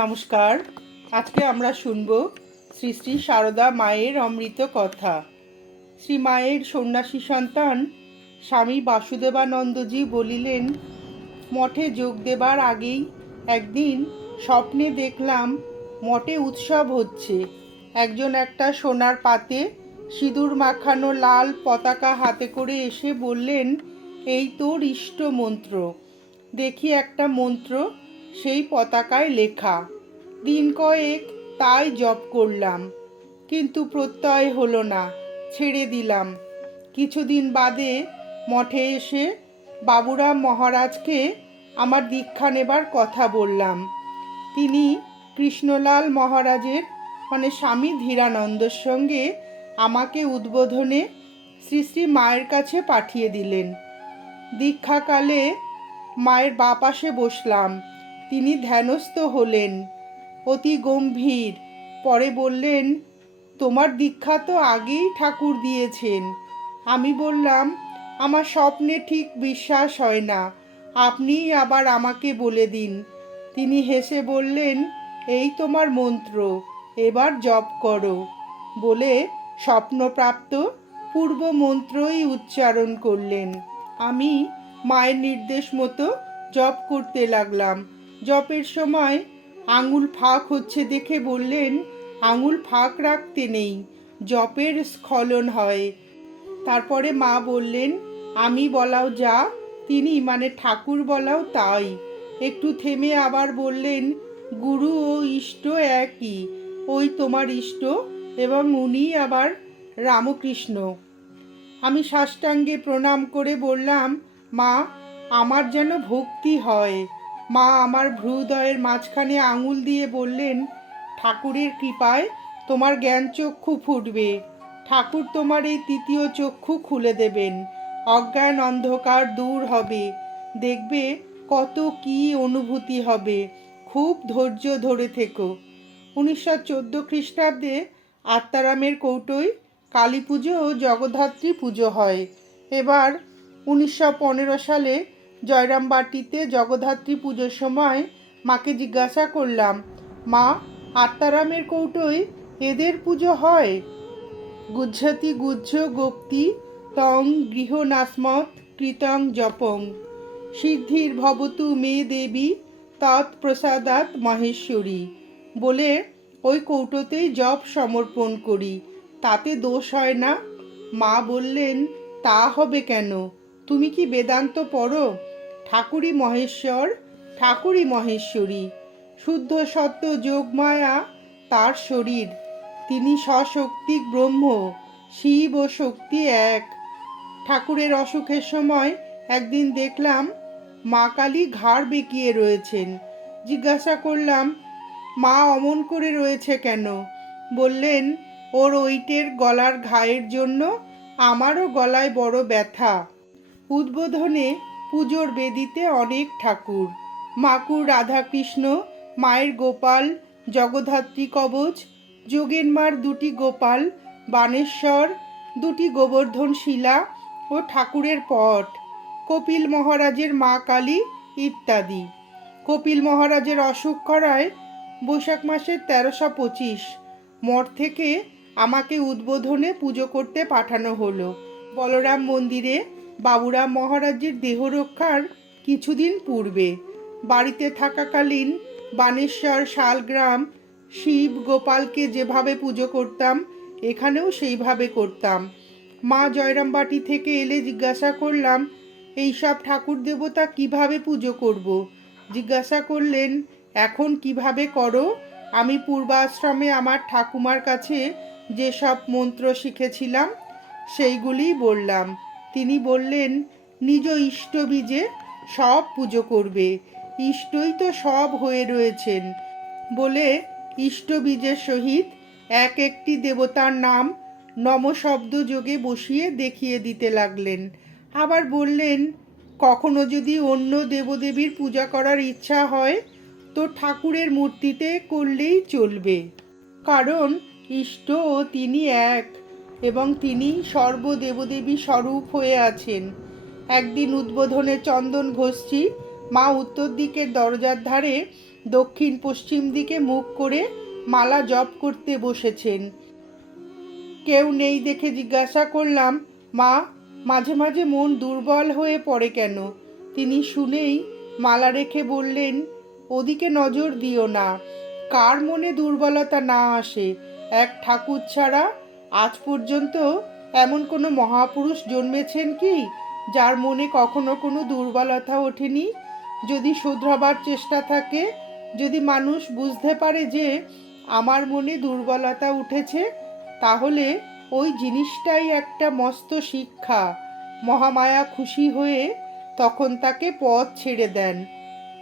নমস্কার। আজকে আমরা শুনব শ্রী শ্রী সারদা মায়ের অমৃত কথা। শ্রী মায়ের সন্ন্যাসী সন্তান স্বামী বাসুদেবানন্দজি বলিলেন, মঠে যোগ দেবার আগেই একদিন স্বপ্নে দেখলাম মঠে উৎসব হচ্ছে। একজন একটা সোনার পাতে সিঁদুর মাখানো লাল পতাকা হাতে করে এসে বললেন, এই তোর ইষ্ট মন্ত্র। দেখি একটা মন্ত্র সেই পতাকায় লেখা, দিন কয়েক তাই জপ করলাম, কিন্তু প্রত্যয় হলো না, ছেড়ে দিলাম। কিছুদিন বাদে মঠে এসে বাবুরাম মহারাজকে আমার দীক্ষা নেবার কথা বললাম। তিনি কৃষ্ণলাল মহারাজের মানে স্বামী ধীরানন্দর সঙ্গে আমাকে উদ্বোধনে শ্রী শ্রী মায়ের কাছে পাঠিয়ে দিলেন। দীক্ষাকালে মায়ের বা পাশে বসলাম। তিনি ধ্যানস্থ হলেন। অতি গম্ভীর। পরে বললেন, তোমার দীক্ষা তো আগেই ঠাকুর দিয়েছেন। আমি বললাম, আমার স্বপ্নে ঠিক বিশ্বাস হয় না। আপনিই আবার আমাকে বলে দিন। তিনি হেসে বললেন, এই তোমার মন্ত্র, এবার জপ করো। বলে স্বপ্নপ্রাপ্ত পূর্ব মন্ত্রই উচ্চারণ করলেন। আমি মায়ের নির্দেশ মতো জপ করতে লাগলাম। জপের সময় আঙুল ফাঁক হচ্ছে দেখে বললেন, আঙুল ফাঁক রাখতে নেই, জপের স্খলন হয়। তারপরে মা বললেন, আমি বলাও যা, তিনি মানে ঠাকুর বলাও তাই। একটু থেমে আবার বললেন, গুরু ও ইষ্ট একই, ওই তোমার ইষ্ট এবং উনি আবার রামকৃষ্ণ। আমি সাষ্টাঙ্গে প্রণাম করে বললাম, মা, আমার যেন ভক্তি হয়। মা আমার ভ্রুদয়ের মাঝখানে আঙুল দিয়ে বললেন, ঠাকুরের কৃপায় তোমার জ্ঞান চক্ষু ফুটবে। ঠাকুর তোমার এই তৃতীয় চক্ষু খুলে দেবেন। অজ্ঞান অন্ধকার দূর হবে। দেখবে কত কি অনুভূতি হবে। খুব ধৈর্য ধরে থেকো। উনিশশো চোদ্দ খ্রিস্টাব্দে আত্মারামের কৌটোয় কালী পুজো ও জগদ্ধাত্রী পুজো হয়। এবার উনিশশো পনেরো সালে জয়রামবাটিতে জগদ্ধাত্রী পুজোর সময় মাকে জিজ্ঞাসা করলাম, মা, আত্মারামের কৌটোয় এদের পুজো হয়? গুজ্জতি, গুজ্জ, গোপ্তি, তং গৃহনাসমত কৃতং, জপং। সিদ্ধির ভবতু মে দেবী তৎপ্রসাদাত মহেশ্বরী। বলে ওই কৌটোতেই জপ সমর্পণ করি। তাতে দোষ হয় না। মা বললেন, তা হবে কেন? তুমি কি বেদান্ত পড়ো? ঠাকুরই মহেশ্বর, ঠাকুরই মহেশ্বরী। শুদ্ধ সত্য যোগমায়া তার শরীর। তিনি সশক্তি ব্রহ্ম, শিব ও শক্তি এক। ঠাকুরের অসুখের সময় একদিন দেখলাম মা কালী ঘাড় বেঁকিয়ে রয়েছেন। জিজ্ঞাসা করলাম, মা অমন করে রয়েছে কেন? বললেন, ওর ওইটের গলার ঘায়ের জন্য আমারও গলায় বড় ব্যথা। উদ্বোধনে পুজোর বেদিতে অনেক ঠাকুর। মাকুর রাধাকৃষ্ণ, মায়ের গোপাল, জগদ্ধাত্রী কবচ, যোগেন মার দুটি গোপাল, বানেশ্বর, দুটি গোবর্ধন শিলা ও ঠাকুরের পট, কপিল মহারাজের মা কালী ইত্যাদি। কপিল মহারাজের অসুখ করায় বৈশাখ মাসের তেরোশো পঁচিশ, মঠ থেকে আমাকে উদ্বোধনে পুজো করতে পাঠানো হলো। বলরাম মন্দিরে বাবুরাম মহারাজের দেহ রক্ষার কিছুদিন পূর্বে। বাড়িতে থাকাকালীন বানেশ্বর, শালগ্রাম, শিব, গোপালকে যেভাবে পুজো করতাম, এখানেও সেইভাবে করতাম। মা জয়রামবাটি থেকে এলে জিজ্ঞাসা করলাম, এই সব ঠাকুর দেবতা কীভাবে পুজো করব। জিজ্ঞাসা করলেন, এখন কীভাবে করো? আমি পূর্বাশ্রমে আমার ঠাকুমার কাছে যেসব মন্ত্র শিখেছিলাম, সেইগুলিই বললাম। তিনি বললেন, নিজ ইষ্ট বীজে সব পুজো করবে, ইষ্টই তো সব হয়ে রয়েছেন। বলে ইষ্ট বীজের সহিত এক একটি দেবতার নাম নম শব্দ যোগে বসিয়ে দেখিয়ে দিতে লাগলেন। আবার বললেন, কখনো যদি অন্য দেবদেবীর পূজা করার ইচ্ছা হয়, তো ঠাকুরের মূর্তিতে করলেই চলবে। কারণ ইষ্ট ও তিনি এক। এবং তিনি সর্বদেবদেবী স্বরূপ হয়ে আছেন। একদিন উদ্বোধনে চন্দন ঘষছি, মা উত্তর দিকের দরজার ধারে দক্ষিণ পশ্চিম দিকে মুখ করে মালা জপ করতে বসেছেন। কেউ নেই দেখে জিজ্ঞাসা করলাম, মা, মাঝে মাঝে মন দুর্বল হয়ে পড়ে কেন? তিনি শুনেই মালা রেখে বললেন, ওদিকে নজর দিও না, কার মনে দুর্বলতা না আসে? এক ঠাকুর ছাড়া আজ পর্যন্ত এমন কোনো মহাপুরুষ জন্মেছেন কি, যার মনে কখনো কোনো দুর্বলতা ওঠেনি? যদি শুধরাবার চেষ্টা থাকে, যদি মানুষ বুঝতে পারে যে আমার মনে দুর্বলতা উঠেছে, তাহলে ওই জিনিসটাই একটা মস্ত শিক্ষা। মহামায়া খুশি হয়ে তখন তাকে পথ ছেড়ে দেন।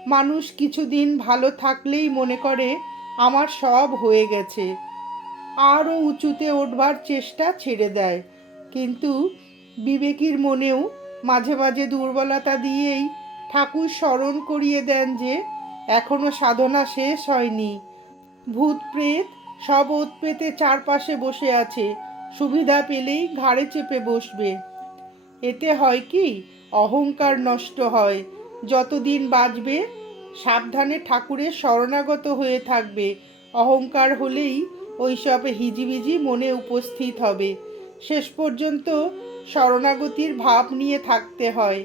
মানুষ কিছুদিন ভালো থাকলেই মনে করে, আমার সব হয়ে গেছে। আরও উঁচুতে ওঠবার চেষ্টা ছেড়ে দেয়। কিন্তু বিবেকীর মনেও মাঝে মাঝে দুর্বলতা দিয়েই ঠাকুর স্মরণ করিয়ে দেন যে, এখনও সাধনা শেষ হয়নি। ভূত প্রেত সব ওত পেতে চারপাশে বসে আছে, সুবিধা পেলেই ঘাড়ে চেপে বসবে। এতে হয় কি, অহংকার নষ্ট হয়। যতদিন বাঁচবে, সাবধানে ঠাকুরের শরণাগত হয়ে থাকবে। অহংকার হলেই ওইসব হিজিবিজি মনে উপস্থিত হবে। শেষ পর্যন্ত শরণাগতির ভাব নিয়ে থাকতে হয়।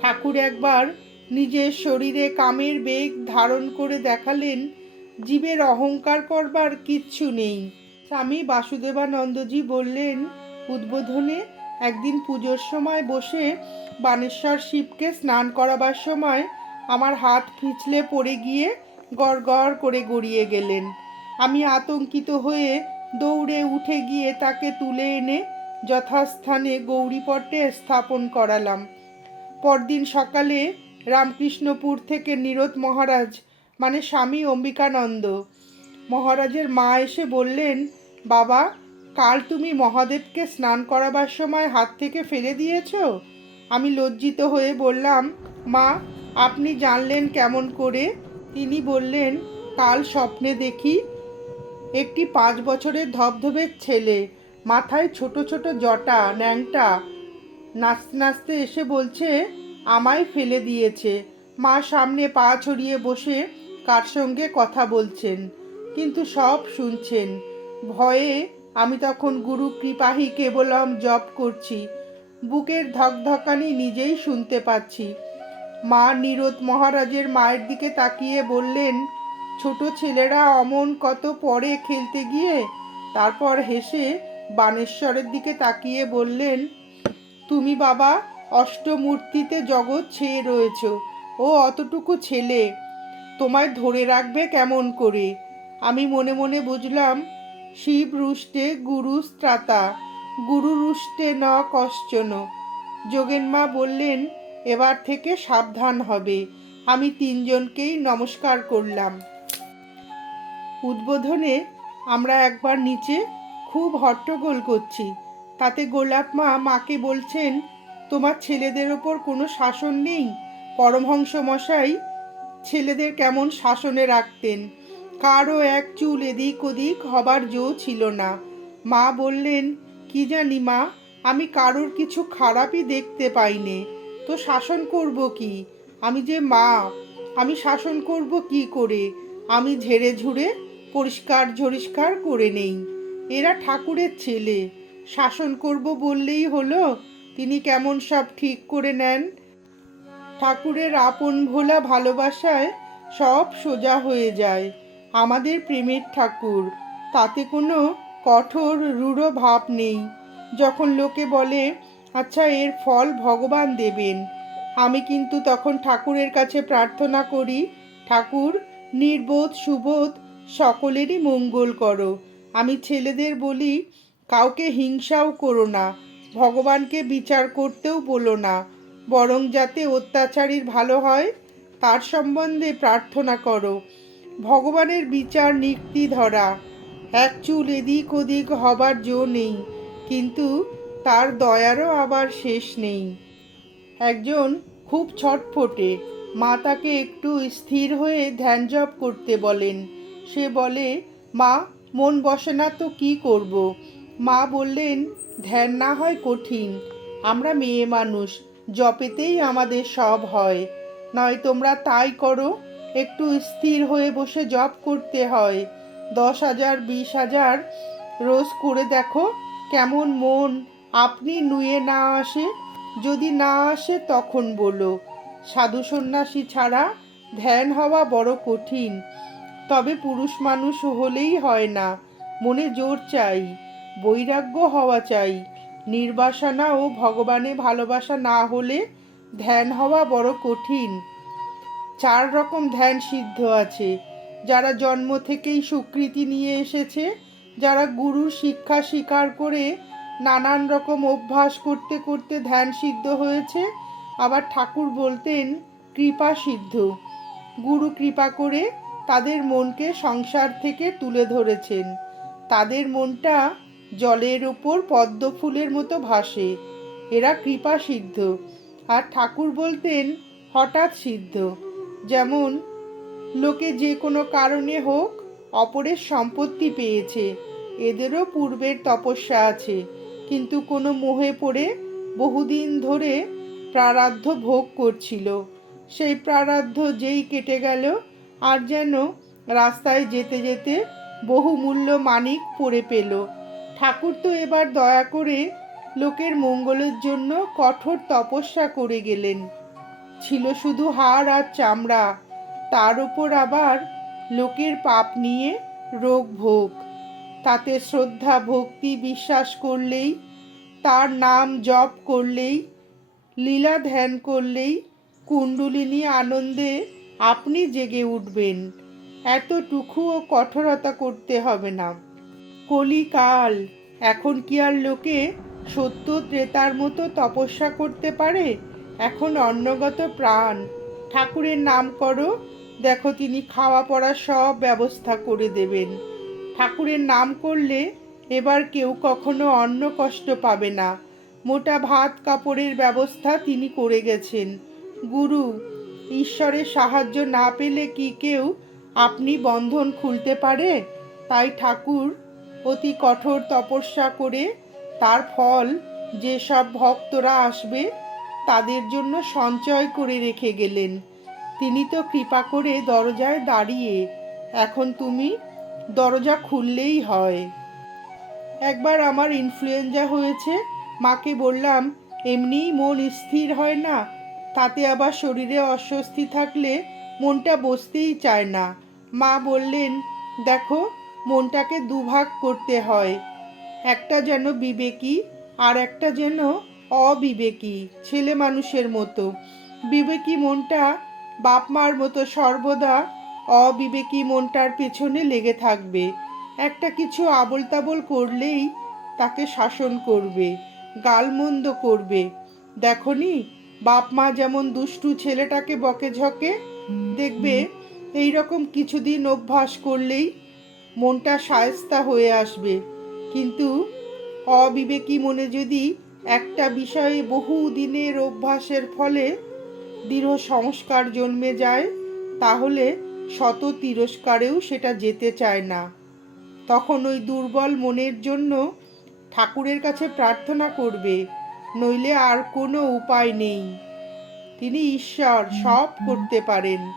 ঠাকুর একবার নিজের শরীরে কামের বেগ ধারণ করে দেখালেন, জীবের অহংকার করবার কিচ্ছু নেই। স্বামী বাসুদেবানন্দজি বললেন, উদ্বোধনে একদিন পুজোর সময় বসে বানেশ্বর শিবকে স্নান করাবার সময় আমার হাত পিছলে পড়ে গিয়ে গড় করে গড়িয়ে গেলেন। আমি আতঙ্কিত হয়ে দৌড়ে উঠে গিয়ে তাকে তুলে এনে যথাস্থানে গৌরীপট্টে স্থাপন করালাম। পরদিন সকালে রামকৃষ্ণপুর থেকে নিরোধ মহারাজ মানে স্বামী অম্বিকানন্দ, মহারাজের মা এসে বললেন, বাবা, কাল তুমি মহাদেবকে স্নান করাবার সময় হাত থেকে ফেলে দিয়েছ? আমি লজ্জিত হয়ে বললাম, মা, আপনি জানলেন কেমন করে? তিনি বললেন, কাল স্বপ্নে দেখি একটি পাঁচ বছরের ধবধবের ছেলে। মাথায় ছোট ছোট জটা, ন্যাংটা। নাচতে নাচতে এসে বলছে, আমায় ফেলে দিয়েছে। মা সামনে পা ছড়িয়ে বসে কার সঙ্গে কথা বলছেন, কিন্তু সব শুনছেন। ভয়ে আমি তখন গুরু কৃপাহি কেবলম জপ করছি, বুকের ধকধকানি নিজেই শুনতে পাচ্ছি। মা নিরোধ মহারাজের মায়ের দিকে তাকিয়ে বললেন ছোট ছেলেরা অমন কত পরে খেলতে গিয়ে? তারপর হেসে বানেশ্বরের দিকে তাকিয়ে বললেন, তুমি বাবা, অষ্টমূর্তিতে জগৎ ছেয়ে রয়েছ। ও অতটুকু ছেলে। তোমায় ধরে রাখবে কেমন করে? আমি মনে মনে বুঝলাম, শিব রুষ্টে গুরু স্ত্রাতা। গুরু রুষ্টে ন কশ্চন। যোগেন মা বললেন, এবার থেকে সাবধান হবে। আমি তিনজনকেই নমস্কার করলাম। উদ্বোধনে আমরা একবার নিচে খুব হট্টগোল করছি। তাতে গোলাপ মা মাকে বলছেন, তোমার ছেলেদের ওপর কোনো শাসন নেই? পরমহংস মশাই ছেলেদের কেমন শাসনে রাখতেন। কারও এক চুল এদিক ওদিক হবার জো ছিল না। মা বললেন, কি জানি মা, আমি কারোর কিছু খারাপই দেখতে পাইনি। তো শাসন করব কি? আমি যে মা, আমি শাসন করব কি করে? আমি ঝেড়ে ঝুড়ে পরিষ্কার ঝরিষ্কার করে নেই। এরা ঠাকুরের ছেলে। শাসন করব বললেই হলো, তিনি কেমন সব ঠিক করে নেন? ঠাকুরের আপন ভোলা ভালোবাসায় সব সোজা হয়ে যায়। আমাদের প্রেমের ঠাকুর, তাতে কোনো কঠোর, রূঢ় ভাব নেই। যখন লোকে বলে আচ্ছা এর ফল ভগবান দেবেন। আমি কিন্তু তখন ঠাকুরের কাছে প্রার্থনা করি, ঠাকুর, নির্বোধ, সুবোধ সকলেরই মঙ্গল করো। আমি ছেলেদের বলি, কাউকে হিংসাও করো না, ভগবানকে বিচার করতেও বলো না। বরং যাতে অত্যাচারীর ভালো হয়, তার সম্বন্ধে প্রার্থনা করো। ভগবানের বিচার নিক্তি ধরা এক চুল এদিক ওদিক হবার জো নেই, কিন্তু তার দয়ারও আবার শেষ নেই। একজন খুব ছটফটে মা তাকে একটু স্থির হয়ে ধ্যান জপ করতে বলেন সে বলে, মা, মন বসে না তো কি করব? মা বললেন, ধ্যান না হয় কঠিন, আমরা মেয়ে মানুষ, জপেতেই আমাদের সব হয়। নয় তোমরা তাই করো, একটু স্থির হয়ে বসে জব করতে হয়। দশ হাজার, বিশ হাজার, রোজ করে দেখো কেমন মন, আপনি নুয়ে না আসে, যদি না আসে তখন বলো। সাধু সন্ন্যাসী ছাড়া ধ্যান হওয়া বড় কঠিন তবে পুরুষ মানুষ হলেই হয় না। মনে জোর চাই, বৈরাগ্য হওয়া চাই। নির্বাসনা ও ভগবানে ভালোবাসা না হলে ধ্যান হওয়া বড় কঠিন। চার রকম ধ্যান সিদ্ধ আছে। যারা জন্ম থেকেই স্বীকৃতি নিয়ে এসেছে, যারা গুরুর শিক্ষা স্বীকার করে নানান রকম অভ্যাস করতে করতে ধ্যান সিদ্ধ হয়েছে, আবার ঠাকুর বলতেন, কৃপা সিদ্ধ। গুরু কৃপা করে তাদের মনকে সংসার থেকে তুলে ধরেছেন। তাদের মনটা জলের ওপর পদ্ম ফুলের মতো ভাসে। এরা কৃপা সিদ্ধ আর ঠাকুর বলতেন, হঠাৎ সিদ্ধ। যেমন লোকে যে কোনো কারণে হোক অপরের সম্পত্তি পেয়েছে। এদেরও পূর্বের তপস্যা আছে। কিন্তু কোনো মোহে পড়ে বহুদিন ধরে প্রারাধ্য ভোগ করছিল। সেই প্রারাধ্য যেই কেটে গেল আর যেন রাস্তায় যেতে যেতে বহু মূল্য মানিক পড়ে পেল। ঠাকুর তো এবার দয়া করে লোকের মঙ্গলের জন্য কঠোর তপস্যা করে গেলেন। ছিল শুধু হাড় আর চামড়া, তার উপর আবার লোকের পাপ নিয়ে রোগ ভোগ। তাতে শ্রদ্ধা, ভক্তি বিশ্বাস করলেই, তার নাম জপ করলেই, লীলা ধ্যান করলেই কুণ্ডলিনী আনন্দে আপনি জেগে উঠবেন। এতটুকুও কঠোরতা করতে হবে না। কলিকাল, এখন কি আর লোকে সত্য ত্রেতার মতো তপস্যা করতে পারে? এখন অন্নগত প্রাণ। ঠাকুরের নাম করো, দেখো তিনি খাওয়া পড়া সব ব্যবস্থা করে দেবেন। ঠাকুরের নাম করলে এবার কেউ কখনো অন্ন কষ্ট পাবে না। মোটা ভাত কাপড়ের ব্যবস্থা তিনি করে গেছেন। গুরু ঈশ্বরের সাহায্য না পেলে কি কেউ আপনি বন্ধন খুলতে পারে? তাই ঠাকুর অতি কঠোর তপস্যা করে তার ফল যেসব ভক্তরা আসবে তাদের জন্য সঞ্চয় করে রেখে গেলেন। তিনি তো কৃপা করে দরজায় দাঁড়িয়ে, এখন তুমি দরজা খুললেই হয়। একবার আমার ইনফ্লুয়েঞ্জা হয়েছে, মাকে বললাম, এমনিই মন স্থির হয় না তাতে আবার শরীরে অস্বস্তি থাকলে মনটা বসতেই চায় না। মা বললেন, দেখো, মনটাকে দুভাগ করতে হয়। একটা যেন বিবেকী আর একটা যেন অবিবেকী, ছেলে মানুষের মতো। বিবেকী মনটা বাপ মার মতো সর্বদা অবিবেকী মনটার পেছনে লেগে থাকবে। একটা কিছু আবল তাবল করলেই তাকে শাসন করবে, গালমন্দ করবে। দেখনি বাপ মা যেমন দুষ্টু ছেলেটাকে বকে ঝকে, দেখবে এই রকম কিছুদিন অভ্যাস করলেই মনটা সায়স্তা হয়ে আসবে। কিন্তু অবিবেকী মনে যদি একটা বিষয়ে বহু দিনের অভ্যাসের ফলে দৃঢ় সংস্কার জন্মে যায়, তাহলে শত তিরস্কারেও সেটা যেতে চায় না। তখন ওই দুর্বল মনের জন্য ঠাকুরের কাছে প্রার্থনা করবে। নইলে আর কোনো উপায় নেই। তিনি ঈশ্বর, সব করতে পারেন।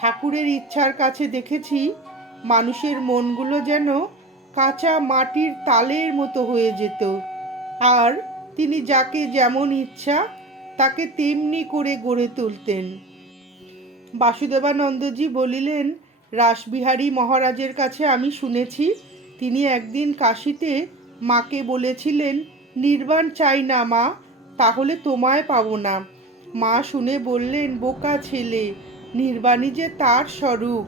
ঠাকুরের ইচ্ছার কাছে দেখেছি মানুষের মনগুলো যেন কাঁচা মাটির তালের মতো হয়ে যেত। আর তিনি যাকে যেমন ইচ্ছা, তাকে তেমনি করে গড়ে তুলতেন। বাসুদেবানন্দজি বলিলেন, রাসবিহারী মহারাজের কাছে আমি শুনেছি, তিনি একদিন কাশিতে মাকে বলেছিলেন নির্বাণ চাই না, মা। তাহলে তোমায় পাবো না। মা শুনে বললেন, বোকা ছেলে, নির্বাণী যে তার স্বরূপ।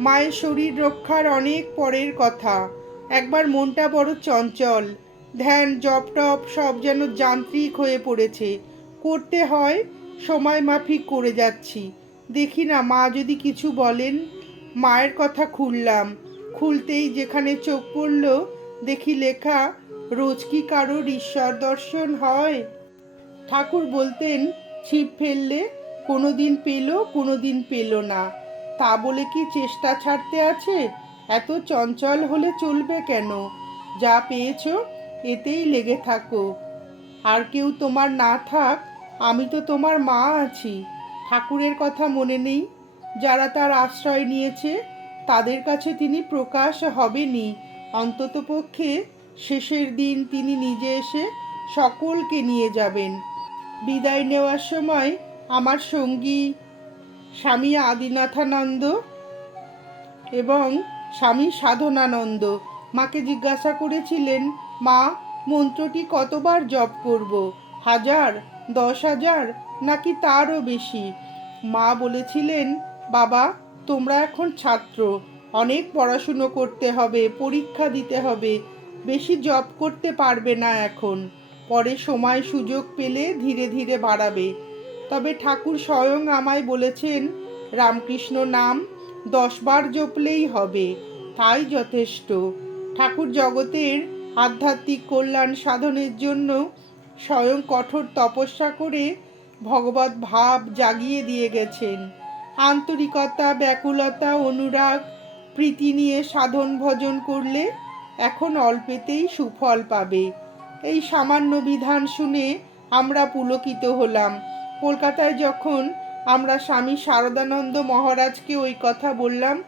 মায়ের শরীর রক্ষার অনেক পরের কথা। একবার মনটা বড় চঞ্চল। ধ্যান, জপ টপ সব যেন যান্ত্রিক হয়ে পড়েছে। করতে হয়, সময় মাফিক করে যাচ্ছি। দেখি না, মা যদি কিছু বলেন। মায়ের কথা খুললাম। খুলতেই যেখানে চোখ পড়ল, দেখি লেখা রোজ কি কারোর ঈশ্বর দর্শন হয়? ঠাকুর বলতেন, ছিপ ফেললে কোনো দিন পেল কোনো দিন পেল না। তা বলে কি চেষ্টা ছাড়তে আছে? এত চঞ্চল হলে চলবে কেন? যা পেয়েছ, এতেই লেগে থাকো। আর কেউ তোমার না থাক, আমি তো তোমার মা আছি। ঠাকুরের কথা মনে নেই। যারা তার আশ্রয় নিয়েছে, তাদের কাছে তিনি প্রকাশ হবেনি অন্ততপক্ষে শেষের দিন তিনি নিজে এসে সকলকে নিয়ে যাবেন। বিদায় নেওয়ার সময় আমার সঙ্গী স্বামী আদিনাথানন্দ এবং স্বামী সাধনানন্দ মাকে জিজ্ঞাসা করেছিলেন, মা, মন্ত্রটি কতবার জপ করব? হাজার, দশ হাজার, নাকি তারও বেশি? মা বলেছিলেন, বাবা, তোমরা এখন ছাত্র। অনেক পড়াশুনো করতে হবে, পরীক্ষা দিতে হবে। বেশি জব করতে পারবে না এখন। পরে সময় সুযোগ পেলে ধীরে ধীরে বাড়াবে। তবে ঠাকুর স্বয়ং আমায় বলেছেন, রামকৃষ্ণ নাম দশবার জপলেই হবে। তাই যথেষ্ট। ঠাকুর জগতের আধ্যাত্মিক কল্যাণ সাধনের জন্য স্বয়ং কঠোর তপস্যা করে ভগবত ভাব জাগিয়ে দিয়ে গেছেন। আন্তরিকতা, ব্যাকুলতা, অনুরাগ, প্রীতি নিয়ে সাধন ভজন করলে এখন অল্পেতেই সুফল পাবে। এই সামান্য বিধান শুনে আমরা পুলকিত হলাম। কলকাতায় যখন আমরা স্বামী শারদানন্দ মহারাজকে ওই কথা বললাম,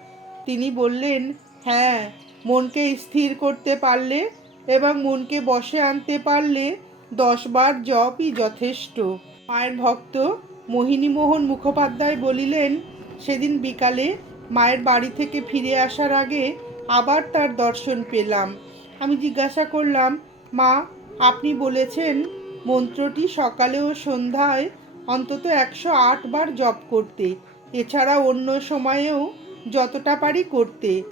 তিনি বললেন হ্যাঁ মনকে স্থির করতে পারলে এবং মনকে বসে আনতে পারলে দশবার জপই যথেষ্ট। মায়ের ভক্ত মোহিনীমোহন মুখোপাধ্যায় বলিলেন, সেদিন বিকালে মায়ের বাড়ি থেকে ফিরে আসার আগে আবার তার দর্শন পেলাম। আমি জিজ্ঞাসা করলাম, মা, আপনি বলেছেন মন্ত্রটি সকালে ও সন্ধ্যায় অন্তত একশো আট বার জপ করতে। এছাড়া অন্য সময়েও যতটা পারি করতে।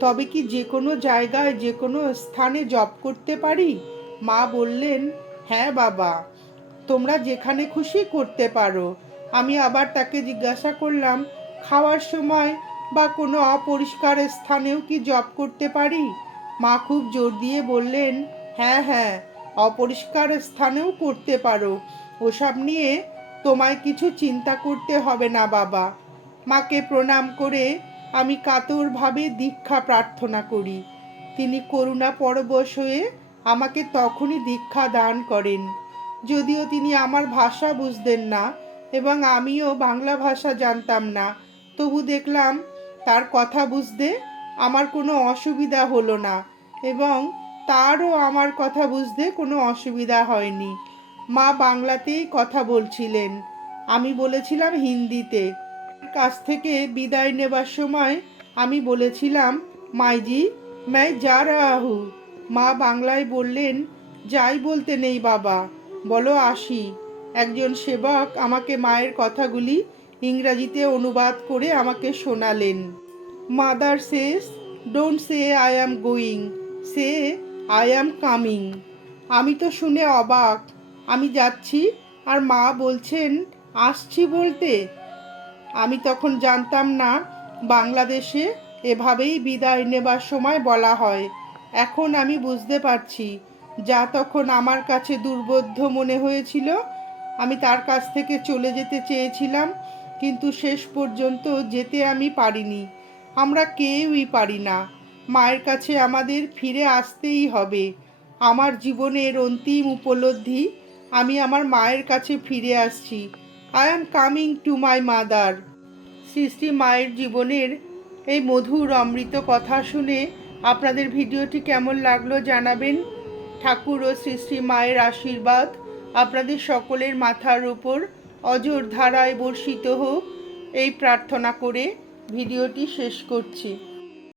তবে কি যে কোনো জায়গায়, যে কোনো স্থানে জপ করতে পারি? মা বললেন হ্যাঁ বাবা, তোমরা যেখানে খুশি করতে পারো। আমি আবার তাকে জিজ্ঞাসা করলাম, খাওয়ার সময় বা কোনো অপরিষ্কার স্থানেও কি জব করতে পারি? মা খুব জোর দিয়ে বললেন হ্যাঁ হ্যাঁ অপরিষ্কার স্থানেও করতে পারো। ওসব নিয়ে তোমায় কিছু চিন্তা করতে হবে না, বাবা। মাকে প্রণাম করে আমি কাতরভাবে দীক্ষা প্রার্থনা করি। তিনি করুণা পরবশ হয়ে আমাকে তখনই দীক্ষা দান করেন। যদিও তিনি আমার ভাষা বুঝতেন না এবং আমিও বাংলা ভাষা জানতাম না, তবু দেখলাম তার কথা বুঝতে আমার কোনো অসুবিধা হলো না এবং তারও আমার কথা বুঝতে কোনো অসুবিধা হয়নি। মা বাংলাতেই কথা বলছিলেন। আমি বলেছিলাম হিন্দিতে। কাছ থেকে বিদায় নেবার সময় আমি বলেছিলাম, মাইজি ম্যাই যা রাহু। মা বাংলায় বললেন, যাই বলতে নেই বাবা। বলো আসি। একজন সেবক আমাকে মায়ের কথাগুলি ইংরাজিতে অনুবাদ করে আমাকে শোনালেন। Mother says, don't say I am going, say I am coming. আমি তো শুনে অবাক। আমি যাচ্ছি আর মা বলছেন, আসছি বলতে? আমি তখন জানতাম না, বাংলাদেশে এভাবেই বিদায় নেবার সময় বলা হয়। এখন আমি বুঝতে পারছি, যা তখন আমার কাছে দুর্বোধ্য মনে হয়েছিল। আমি তার কাছ থেকে চলে যেতে চেয়েছিলাম কিন্তু শেষ পর্যন্ত যেতে আমি পারিনি। আমরা কেউই পারি না। মায়ের কাছে আমাদের ফিরে আসতেই হবে। আমার জীবনের অন্তিম উপলব্ধি, আমি আমার মায়ের কাছে ফিরে আসছি। I am coming to my mother Shri মায়ের জীবনের এই মধুর অমৃত কথা শুনে আপনাদের ভিডিওটি কেমন লাগল জানাবেন। ঠাকুর ও শ্রী মায়ের আশীর্বাদ আপনাদের সকলের মাথার উপর অজর ধারায় বর্ষিত হোক এই প্রার্থনা করে ভিডিওটি শেষ করছি।